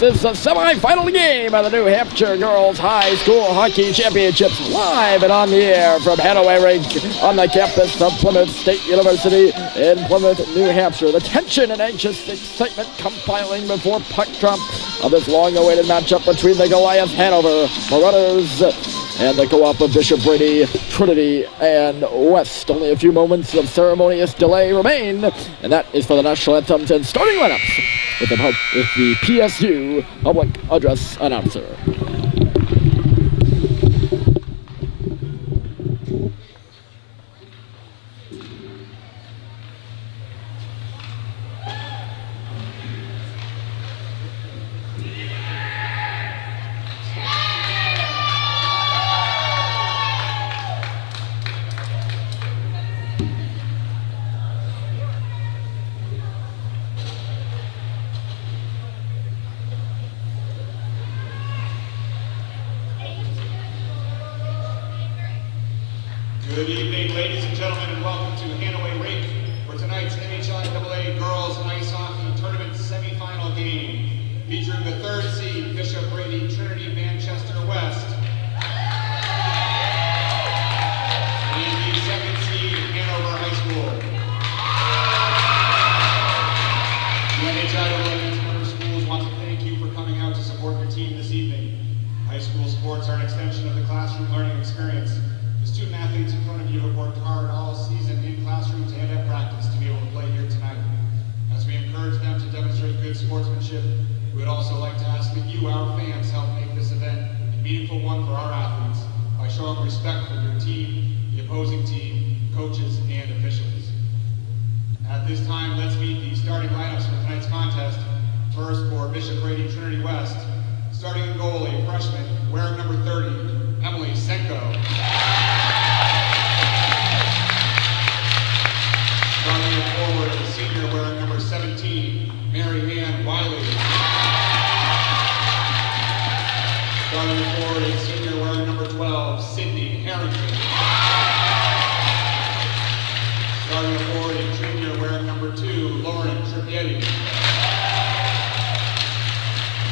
This is the semifinal game of the New Hampshire Girls High School Hockey Championships, live and on the air from Hanaway Rink on the campus of Plymouth State University in Plymouth, New Hampshire. The tension and anxious excitement compiling before puck drop of this long-awaited matchup between the Goliath Hanover Marauders and the co-op of Bishop Brinity, Trinity, and West. Only a few moments of ceremonious delay remain, and that is for the national anthems and starting lineups with the PSU public address announcer. Good evening, ladies and gentlemen, and welcome to Hanaway Rink for tonight's NHIAA Girls Ice Hockey Tournament semifinal game, featuring the third seed Bishop Brady Trinity Manchester West and the second seed Hanover High School. The NHIAA and its member schools want to thank you for coming out to support your team this evening. High school sports are an extension of the classroom learning experience. The student athletes in front of you have worked hard all season in classrooms and at practice to be able to play here tonight. As we encourage them to demonstrate good sportsmanship, we would also like to ask that you, our fans, help make this event a meaningful one for our athletes by showing respect for your team, the opposing team, coaches, and officials. At this time, let's meet the starting lineups for tonight's contest. First, for Bishop Brady Trinity West, starting in goal, a freshman wearing number 30, Emily Senko. Starting in forward, a senior wearing number 17, Mary Ann Wiley. Starting in forward, a senior wearing number 12, Sydney Harrington. Starting in forward, a junior wearing number 2, Lauren Tripietti.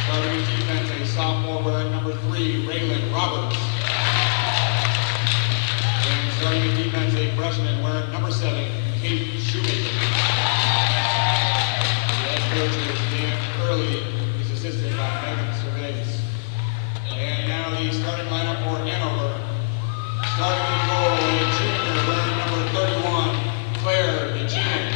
Starting in defense, a sophomore wearing number 3, Raylan Roberts. And starting in defense, a freshman wearing number 7, Kate Shoemaker. The head coach is Dan Curley, who's assisted by Megan Cervantes. And now the starting lineup for Hanover. Starting in goal, a junior wearing number 31, Claire DeGene.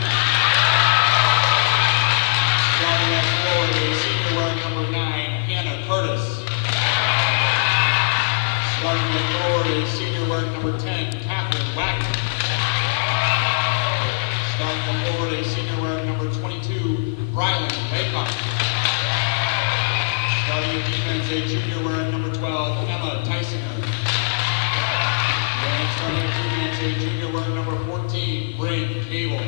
Starting at forward, a senior wearing number 9, Hannah Curtis. Starting at forward, a senior wearing number 10, Catherine Wagner. Starting forward, a senior wearing number 22, Rylan Baycock. Starting in defense, a junior wearing number 12, Emma Tysinger. And starting in defense, a junior wearing number 14, Bryn Cable. The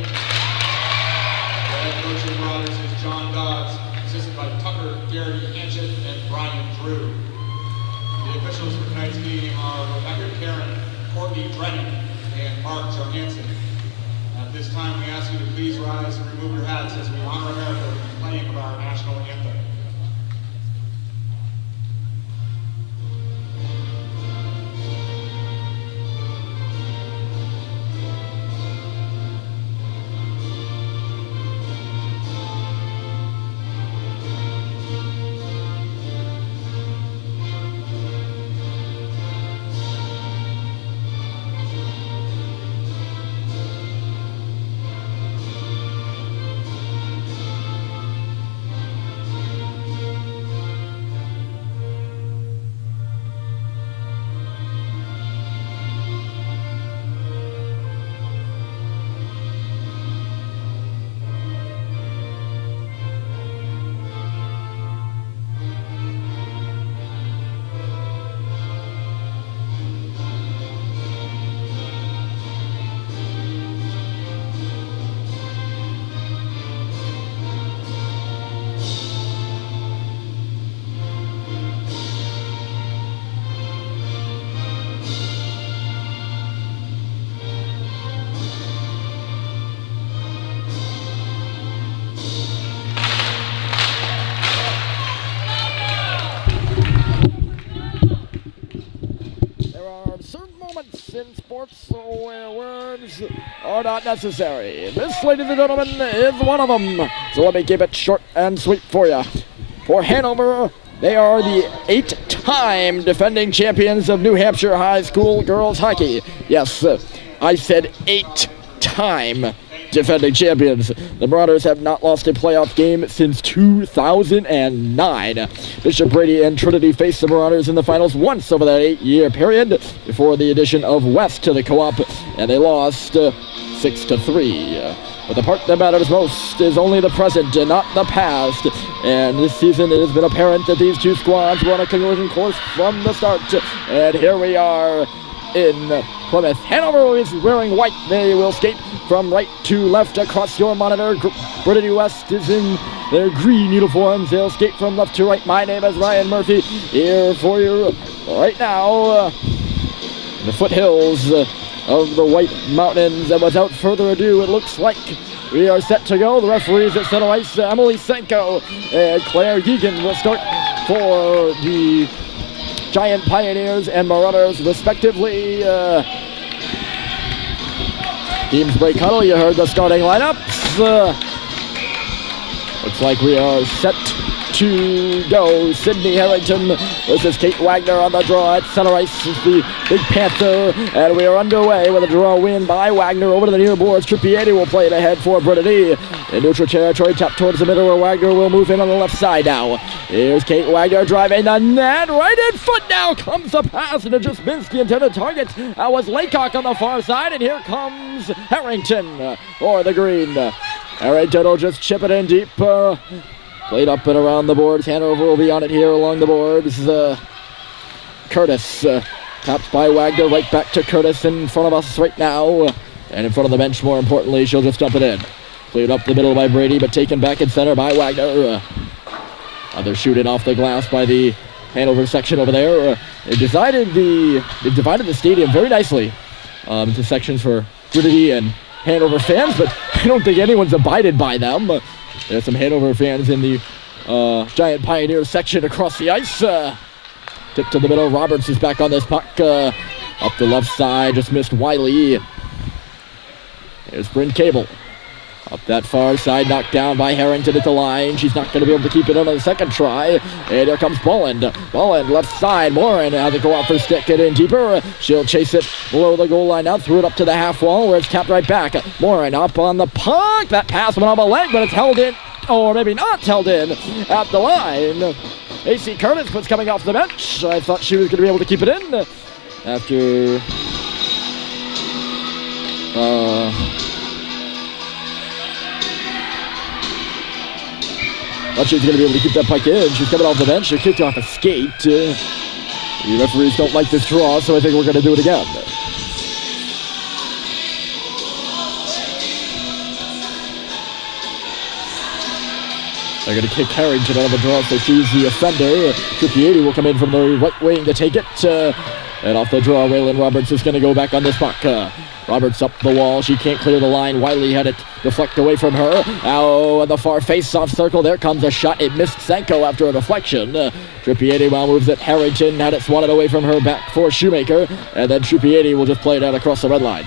head coach of the Marauders is John Dodds, assisted by Tucker, Gary Hanchett, and Brian Drew. The officials for tonight's game are Rebecca Karen, Courtney Brennan, and Mark Johansson. At this time, we ask you to please rise and remove your hats as we honor America with the playing of our national anthem. in sports where words are not necessary. This, ladies and gentlemen, is one of them. So let me keep it short and sweet for you. For Hanover, they are the 8-time defending champions of New Hampshire high school girls hockey. Yes, I said 8-time defending champions. The Marauders have not lost a playoff game since 2009. Bishop Brady and Trinity faced the Marauders in the finals once over that 8-year period before the addition of West to the co-op, and they lost 6-3. But the part that matters most is only the present and not the past. And this season it has been apparent that these two squads were on a collision course from the start. And here we are in Plymouth. Hanover is wearing white. They will skate from right to left across your monitor. Brinity West is in their green uniforms. They'll skate from left to right. My name is Ryan Murphy, here for you right now. The foothills of the White Mountains. And without further ado, it looks like we are set to go. The referees at center ice, Emily Senko and Claire Yegan, will start for the Giant Pioneers and Marauders, respectively. Teams break huddle. You heard the starting lineups. Looks like we are set to go. Sydney Harrington versus Kate Wagner on the draw at center ice is the Big Panther, and we are underway with a draw win by Wagner over to the near boards. Trippieri will play it ahead for Brinity. In neutral territory, tap towards the middle where Wagner will move in on the left side now. Here's Kate Wagner driving the net. Right in foot now comes the pass, and it just missed the intended target. That was Laycock on the far side, and here comes Harrington for the green. Harrington will just chip it in deep. Played up and around the boards. Hanover will be on it here along the boards. Curtis tapped by Wagner, right back to Curtis in front of us right now. And in front of the bench, more importantly, she'll just dump it in. Played up the middle by Brady, but taken back in center by Wagner. Other shooting off the glass by the Hanover section over there. They've divided the stadium very nicely into sections for Brinity and Hanover fans, but I don't think anyone's abided by them. There's some Hanover fans in the Giant Pioneer section across the ice. Tip to the middle. Roberts is back on this puck. Up the left side, just missed Wiley. Here's Bryn Cable. Up that far side, knocked down by Harrington at the line. She's not going to be able to keep it on the second try. And here comes Bolland. Bolland, left side. Morin has to go out for stick, get in deeper. She'll chase it below the goal line now. Threw it up to the half wall where it's tapped right back. Morin up on the puck. That pass went off a leg, but it's held in. Or maybe not held in at the line. AC Curtis was coming off the bench. I thought she was going to be able to keep it in after... Thought she was going to be able to keep that puck in. She's coming off the bench. She kicked off a skate. The referees don't like this draw, so I think we're going to do it again. They're going to kick Harrington out of the draw, so she's the offender. Trippieri will come in from the right wing to take it. And off the draw, Waylon Roberts is going to go back on this puck. Roberts up the wall. She can't clear the line. Wiley had it deflect away from her. Now at the far face-off circle, there comes a shot. It missed Senko after a deflection. Trippieri now moves it. Harrington had it swatted away from her back for Shoemaker. And then Trippieri will just play it out across the red line.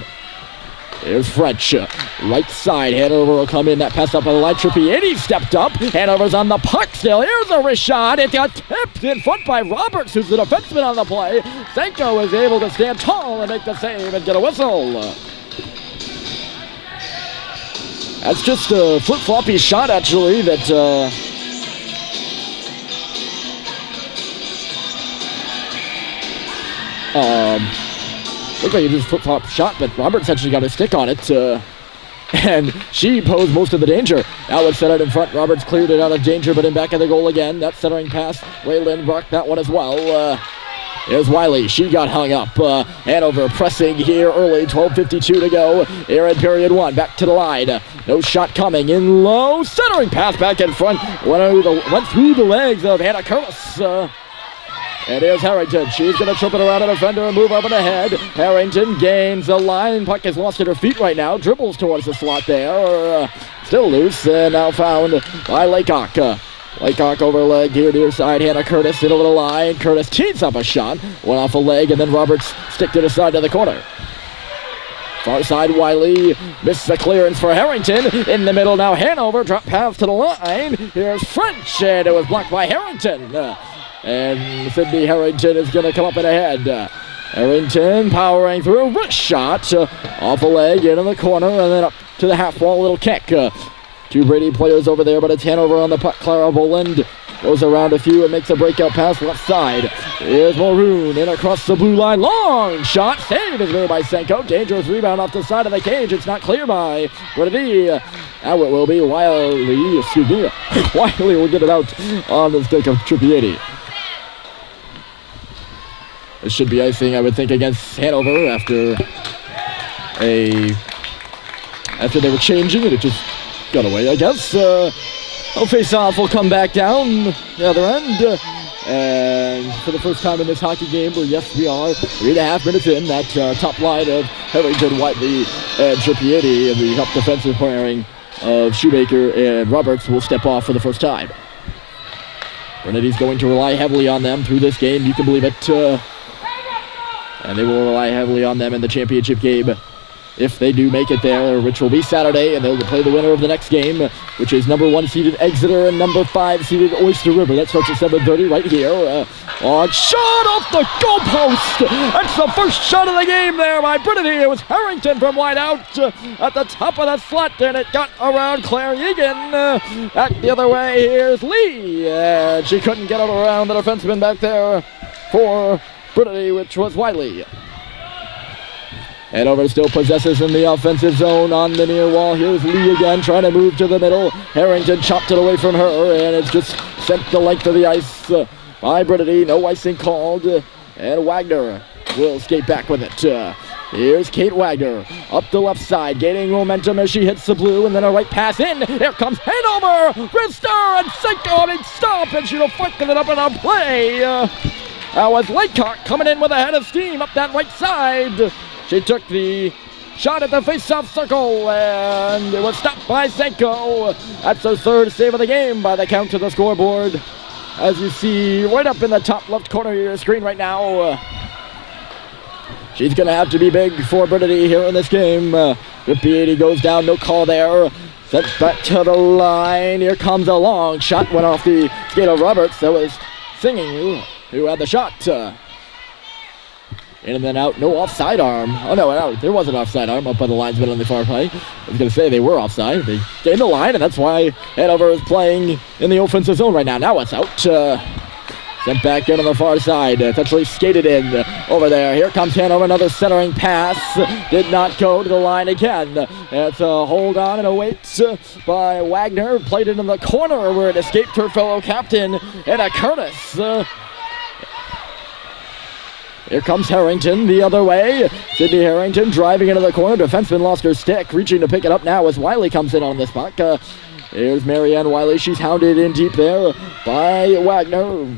Here's French. Right side. Hanover will come in. That pass up on the line. Trippieri stepped up. Hanover's on the puck still. Here's a wrist shot. It got tipped in front by Roberts, who's the defenseman on the play. Senko is able to stand tall and make the save and get a whistle. That's just a flip-floppy shot, actually, that... Looked like it just flip-flop shot, but Roberts actually got a stick on it, and she posed most of the danger. Now it's set out in front. Roberts cleared it out of danger, but in back of the goal again. That centering pass, Waylon blocked that one as well. Here's Wiley. She got hung up. Hanover pressing here early. 12:52 to go. Here in period one. Back to the line. No shot coming. In low. Centering pass back in front. Went through the legs of Hannah Curtis. And here's Harrington. She's going to trip it around a defender and move up and ahead. Harrington gains the line. Puck is lost at her feet right now. Dribbles towards the slot there. Still loose and now found by Laycock. Laycock over leg here near side. Hannah Curtis in over the line. Curtis tees up a shot. Went off a leg and then Roberts sticked it aside to the corner. Far side, Wiley misses the clearance for Harrington. In the middle now, Hanover drop pass to the line. Here's French, and it was blocked by Harrington. And Sydney Harrington is going to come up and ahead. Harrington powering through, wrist shot off a leg, into the corner, and then up to the half wall, little kick. Two Brady players over there, but it's Hanover on the puck. Clara Boland goes around a few and makes a breakout pass left side. Here's Maroon in across the blue line. Long shot. Save is made by Senko. Dangerous rebound off the side of the cage. It's not clear by Brinity. Now it will be Wiley. Wiley will get it out on the stick of Trippieri. This should be icing, I would think, against Hanover after they were changing and it just got away, I guess. Face-off will come back down the other end. And for the first time in this hockey game, where yes, we are 3.5 minutes in, that top line of Harrington, Whiteley, and Trippieri, and the top defensive pairing of Shoemaker and Roberts will step off for the first time. Brinity's going to rely heavily on them through this game, you can believe it. And they will rely heavily on them in the championship game if they do make it there, which will be Saturday, and they'll play the winner of the next game, which is number 1 seeded Exeter and number 5 seeded Oyster River. That starts at 7:30 right here. On shot off the goal post. That's the first shot of the game there by Brinity. It was Harrington from wide out at the top of the slot, and it got around Claire Egan. Back the other way, here's Lee. And she couldn't get it around the defenseman back there for Brinity, which was Wiley. Hanover still possesses in the offensive zone on the near wall. Here's Lee again, trying to move to the middle. Harrington chopped it away from her, and it's just sent the length of the ice by Brinity. No icing called, and Wagner will skate back with it. Here's Kate Wagner up the left side, gaining momentum as she hits the blue, and then a right pass in. Here comes Hanover, Rister, and Senko, stop, and she deflected it up in a play. That was Laycock coming in with a head of steam up that right side. She took the shot at the face-off circle, and it was stopped by Senko. That's her third save of the game by the count to the scoreboard. As you see right up in the top left corner of your screen right now. She's going to have to be big for Brinity here in this game. Trippieri goes down, no call there. Sent back to the line. Here comes a long shot, went off the skate of Roberts. That was Singing who had the shot. In and then out, no offside arm. Oh no, there was an offside arm up by the linesman on the far play. I was going to say they were offside. They gained the line, and that's why Hanover is playing in the offensive zone right now. Now it's out. Sent back in on the far side. Essentially skated in over there. Here comes Hanover, another centering pass. Did not go to the line again. It's a hold on and a wait by Wagner. Played it in the corner where it escaped her fellow captain, Anna Curtis. Here comes Harrington the other way. Sydney Harrington driving into the corner. Defenseman lost her stick. Reaching to pick it up now as Wiley comes in on this puck. Here's Marianne Wiley. She's hounded in deep there by Wagner.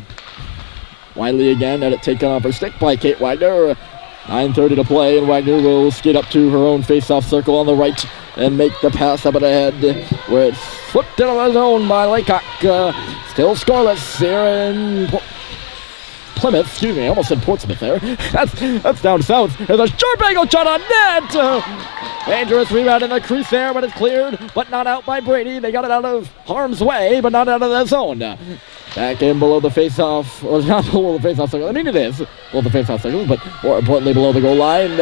Wiley again had it taken off her stick by Kate Wagner. 9:30 to play, and Wagner will skate up to her own face-off circle on the right and make the pass up and ahead, where it's flipped into the zone by Laycock. Still scoreless here in Plymouth, excuse me, I almost said Portsmouth there. That's down south. There's a sharp angle shot on net! Dangerous rebound in the crease there, but it's cleared, but not out by Brady. They got it out of harm's way, but not out of the zone. Back in below the face-off, or not below the face-off circle. I mean, it is below the face-off circle, but more importantly below the goal line.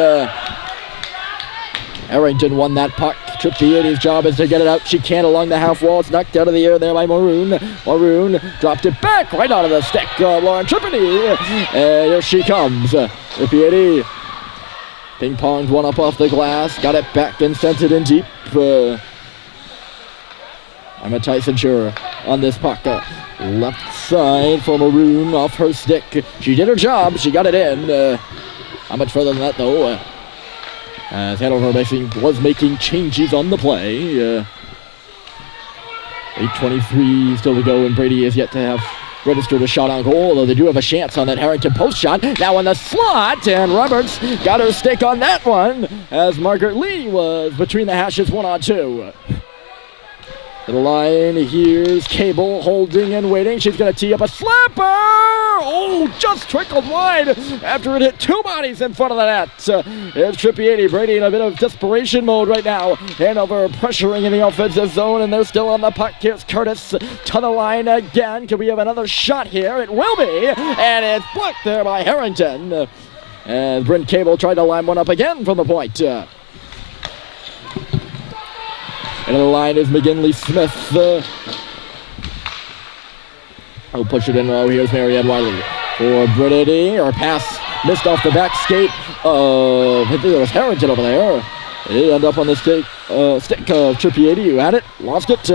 Harrington won that puck. Trippieri's job is to get it out. She can't along the half wall. It's knocked out of the air there by Maroon. Maroon dropped it back right out of the stick. Lauren Trippieri. And here she comes. Trippieri ping-ponged one up off the glass. Got it back and sent it in deep. Emma Tyson on this puck. Left side for Maroon off her stick. She did her job. She got it in. How much further than that though? As Hanover was making changes on the play. 8:23 still to go, and Brady has yet to have registered a shot on goal, although they do have a chance on that Harrington post shot. Now in the slot, and Roberts got her stick on that one, as Margaret Lee was between the hashes 1-on-2. To the line, here's Cable holding and waiting. She's going to tee up a slapper! Oh, just trickled wide after it hit two bodies in front of the net. Here's Trippier. Brady in a bit of desperation mode right now. Hanover pressuring in the offensive zone, and they're still on the puck. Here's Curtis to the line again. Can we have another shot here? It will be, and it's blocked there by Harrington. And Brent Cable tried to line one up again from the point. Into the line is McGinley Smith. I'll push it in low. Here's Marianne Wiley for Brinity. Or pass missed off the back skate of, I think it was Harrington over there. He ended up on the stick of Trippier, who had it, lost it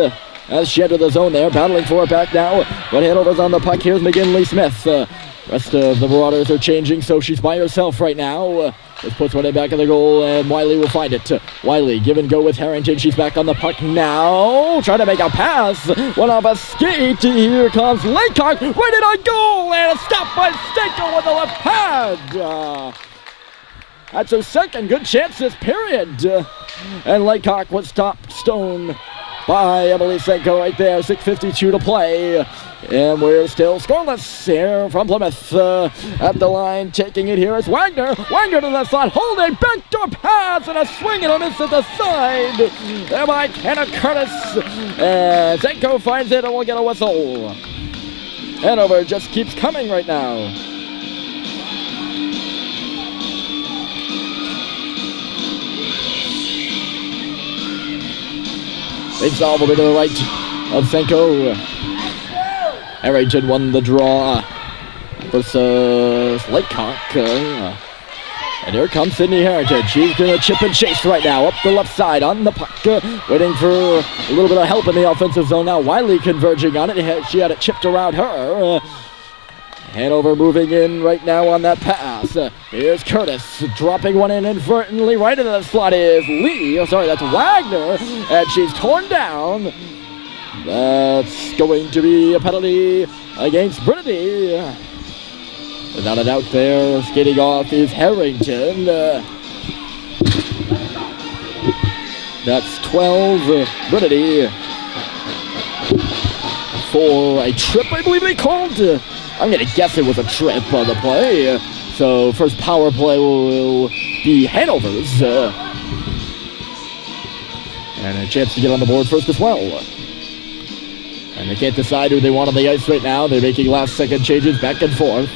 as she entered the zone there, battling for it back now. But Hanover's on the puck. Here's McGinley Smith. Rest of the Marauders are changing, so she's by herself right now. This puts one in back of the goal, and Wiley will find it. Wiley, give and go with Harrington. She's back on the puck now. Trying to make a pass. One off a skate. Here comes Laycock. Right in on goal, and a stop by Stanko with the left pad. That's her second good chance this period. And Laycock was stopped stone by Emily Stanko right there. 6:52 to play. And we're still scoreless here from Plymouth. At the line, taking it here is Wagner. Wagner to the slot, holding, backdoor pass, and a swing and a miss at the side. There by Hannah Curtis. And Zenko finds it and will get a whistle. Hanover just keeps coming right now. They solve a bit to the right of Zenko. Harrington won the draw versus Laycock. And here comes Sydney Harrington. She's going to chip and chase right now up the left side on the puck. Waiting for a little bit of help in the offensive zone now. Wiley converging on it. She had it chipped around her. Hanover moving in right now on that pass. Here's Curtis dropping one in inadvertently. Right into the slot is Lee. Oh, sorry, that's Wagner. And she's torn down. That's going to be a penalty against Brinity. Without a doubt there, skating off is Harrington. That's 12, Brinity. For a trip, I believe they called. I'm going to guess it was a trip on the play. So first power play will be Hanover's. And a chance to get on the board first as well. And they can't decide who they want on the ice right now. They're making last-second changes back and forth.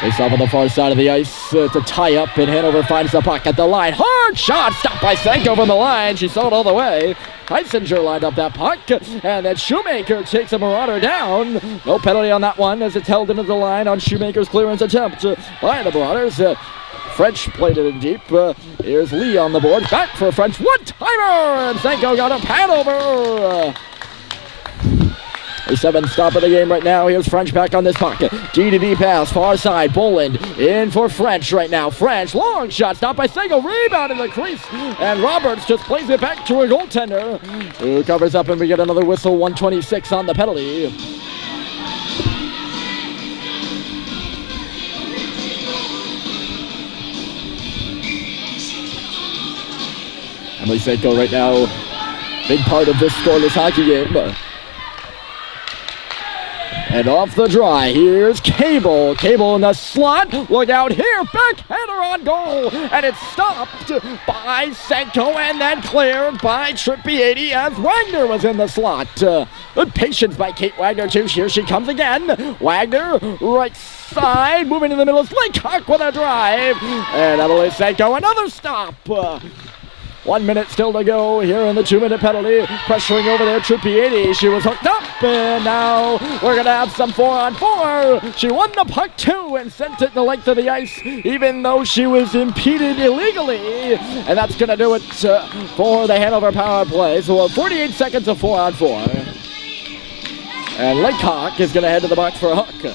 Face off on the far side of the ice to tie up, and Hanover finds the puck at the line. Hard shot, stopped by Stanko from the line. She saw it all the way. Heisinger lined up that puck, and then Shoemaker takes a Marauder down. No penalty on that one as it's held into the line on Shoemaker's clearance attempt by the Marauders. French played it in deep. Here's Lee on the board. Back for a French one-timer, and Stanko got a pad over. The seventh stop of the game right now. Here's French back on this puck. D-to-D pass, far side. Boland in for French right now. French, long shot, stopped by Stanko. Rebound in the crease. And Roberts just plays it back to a goaltender who covers up, and we get another whistle. 1:26 on the penalty. Emily Stanko right now, big part of this scoreless hockey game. And off the dry, here's Cable. Cable in the slot. Look out here, backhander on goal. And it's stopped by Stanko and then cleared by Trippier as Wagner was in the slot. Good patience by Kate Wagner too. Here she comes again. Wagner, right side, moving in the middle. Laycock with a drive. And Emily Stanko, another stop. 1 minute still to go here in the 2-minute penalty. Pressuring over there, Trippier. She was hooked up, and now we're going to have some 4-on-4. She won the puck too and sent it the length of the ice, even though she was impeded illegally. And that's going to do it for the Hanover power play. So 48 seconds of 4-on-4. And Laycock is going to head to the box for a hook.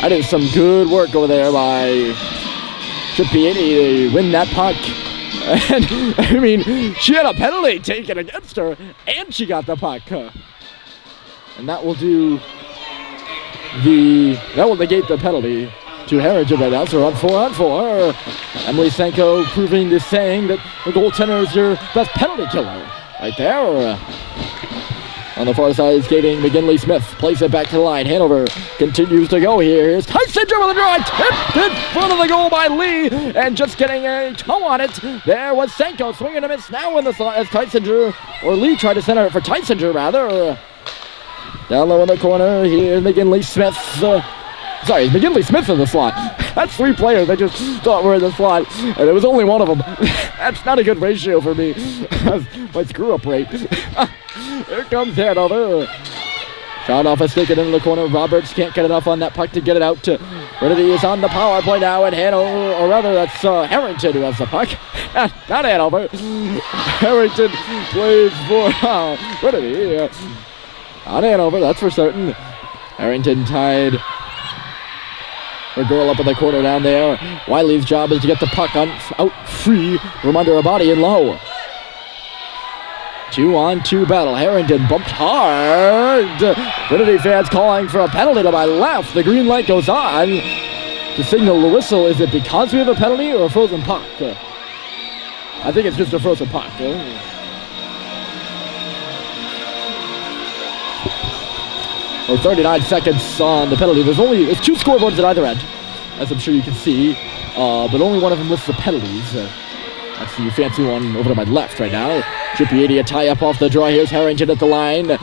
That is some good work over there by Trippier to win that puck. And, I mean, she had a penalty taken against her, and she got the puck. And that will negate the penalty to Harrington right now, so we're on 4-on-4. Emily Senko proving the saying that the goaltender is your best penalty killer. Right there. On the far side, skating McGinley Smith. Plays it back to the line. Hanover continues to go here. Here's Tyson with the draw. Tipped in front of the goal by Lee. And just getting a toe on it. There was Senko swinging a miss now in the slot as Tysinger, or Lee tried to center it for Tysinger rather. Down low in the corner. Here's McGinley Smith. Sorry, McGinley Smith in the slot. That's 3 players I just thought were in the slot, and it was only one of them. That's not a good ratio for me. My screw-up rate. Here comes Hanover. Shot off a stick and into the corner. Roberts can't get enough on that puck to get it out. Brinity is on the power play now, and Hanover, or rather that's Harrington who has the puck. Not Hanover. Harrington plays for Brinity. On Hanover, that's for certain. Harrington tied her girl up in the corner down there. Wiley's job is to get the puck out free from under her body and low. 2-on-2 battle. Harrington bumped hard. Trinity fans calling for a penalty to my left. The green light goes on to signal the whistle. Is it because we have a penalty or a frozen puck? I think it's just a frozen puck. Or 39 seconds on the penalty. There's 2 scoreboards at either end, as I'm sure you can see, but only one of them lists the penalties. That's the fancy one over to my left right now. Trippier a tie-up off the draw. Here's Harrington at the line.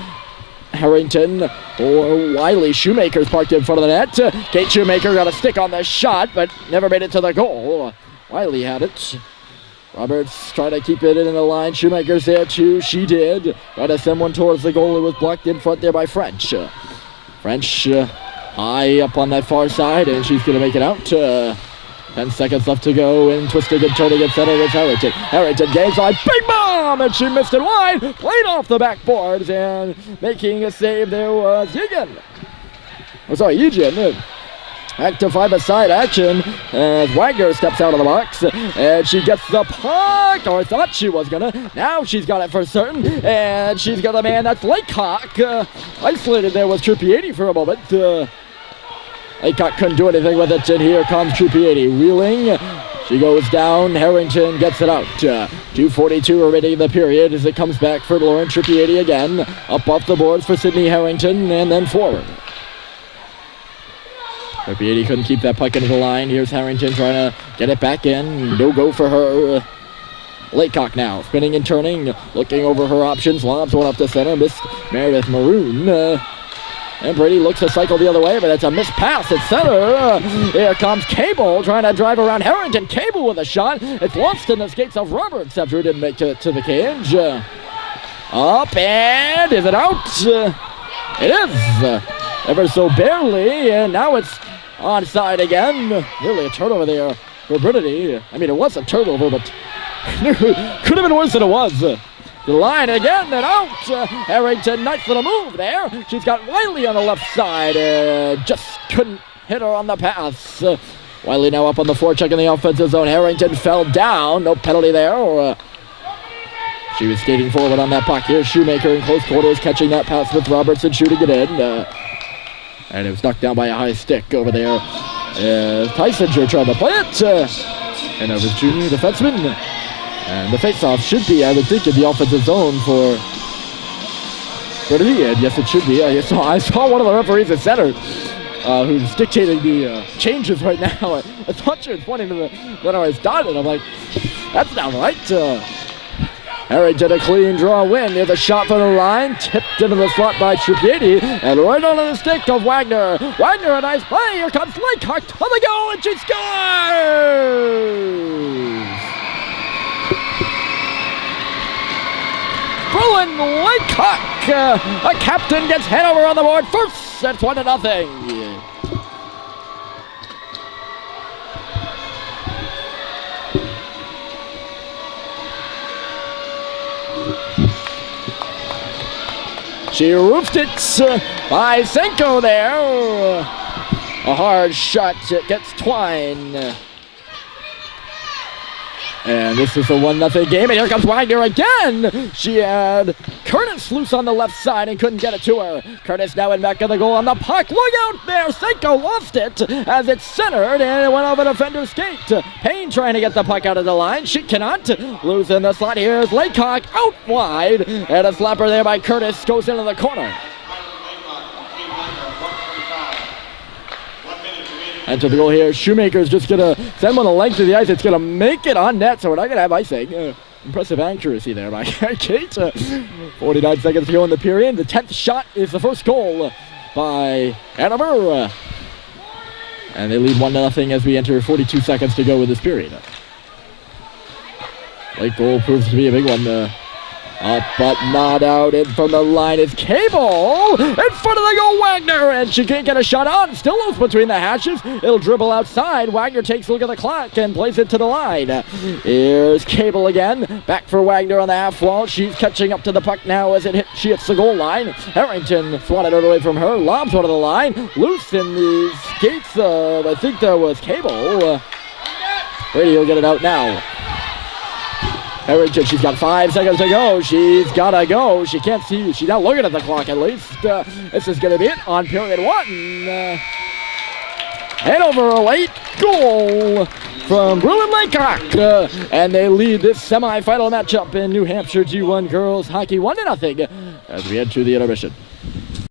Harrington or Wiley. Shoemaker's parked in front of the net. Kate Shoemaker got a stick on the shot, but never made it to the goal. Wiley had it. Roberts trying to keep it in the line. Shoemaker's there too. She did. Tried to send one towards the goal. It was blocked in front there by French. French high up on that far side, and she's going to make it out. 10 seconds left to go, and twisting and turning at center is Harrington. Harrington gains on, big bomb, and she missed it wide. Played off the backboards, and making a save there was Eugene. Back to 5-a-side action as Wagner steps out of the box, and she gets the puck, or thought she was gonna. Now she's got it for certain, and she's got a man that's Laycock. Isolated there was Trippier for a moment. Laycock couldn't do anything with it, and here comes Trippier wheeling. She goes down, Harrington gets it out. 2:42 remaining in the period as it comes back for Lauren Trippier again. Up off the boards for Sydney Harrington, and then forward. Trippier couldn't keep that puck into the line. Here's Harrington trying to get it back in. No go for her. Laycock now, spinning and turning, looking over her options. Lobs one up the center, missed Meredith Maroon. And Brady looks to cycle the other way, but it's a missed pass at center. Here comes Cable trying to drive around Harrington. Cable with a shot. It's lost in the skates of Roberts after it didn't make it to the cage. Up, and is it out? It is. Ever so barely, and now it's onside again. Nearly a turnover there for Brinity. I mean, it was a turnover, but could have been worse than it was. The line again and out. Harrington, nice little move there. She's got Wiley on the left side. Just couldn't hit her on the pass. Wiley now up on the forecheck in the offensive zone. Harrington fell down. No penalty there. She was skating forward on that puck. Here's Shoemaker in close quarters, catching that pass with Roberts and shooting it in. And it was knocked down by a high stick over there. Tysinger trying to play it. And over junior defenseman. And the faceoff should be, I would think, in the offensive zone for Brinity. And yes, it should be. I saw one of the referees at center who's dictating the changes right now. I thought she was pointing to when I was done, and I'm like, that's not right. Harrington a clean draw win. There's a shot from the line, tipped into the slot by Trippier, and right onto the stick of Wagner. Wagner, a nice play. Here comes Laycock to the goal, and she scores! Bruin Laycock, a captain, gets Hanover on the board first. That's 1-0. She roofed it by Senko there. A hard shot, it gets Twine. And this is a 1-0 game, and here comes Wagner again. She had Curtis loose on the left side and couldn't get it to her. Curtis now in back of the goal on the puck. Look out there. Seiko lost it as it's centered and it went over the defender's skate. Payne trying to get the puck out of the line. She cannot. Loose in the slot. Here's Laycock out wide. And a slapper there by Curtis goes into the corner. And to the goal here, Shoemaker's just going to send one the length of the ice. It's going to make it on net, so we're not going to have icing. Impressive accuracy there by Kate. 49 seconds to go in the period. The 10th shot is the first goal by Hanover. And they lead 1-0 as we enter 42 seconds to go with this period. Late goal proves to be a big one. Up but not out, in from the line is Cable, in front of the goal, Wagner, and she can't get a shot on, still loose between the hashes, it'll dribble outside, Wagner takes a look at the clock and plays it to the line. Here's Cable again, back for Wagner on the half wall, she's catching up to the puck now as she hits the goal line. Harrington swatted it away from her, lobs one of the line, loose in the skates of, I think that was Cable. Brady will get it out now. Harrington, she's got 5 seconds to go. She's got to go. She can't see. She's not looking at the clock at least. This is going to be it on period 1. Hanover a late goal from Bruin Laycock. And they lead this semifinal matchup in New Hampshire G1 girls hockey 1-0 as we head to the intermission.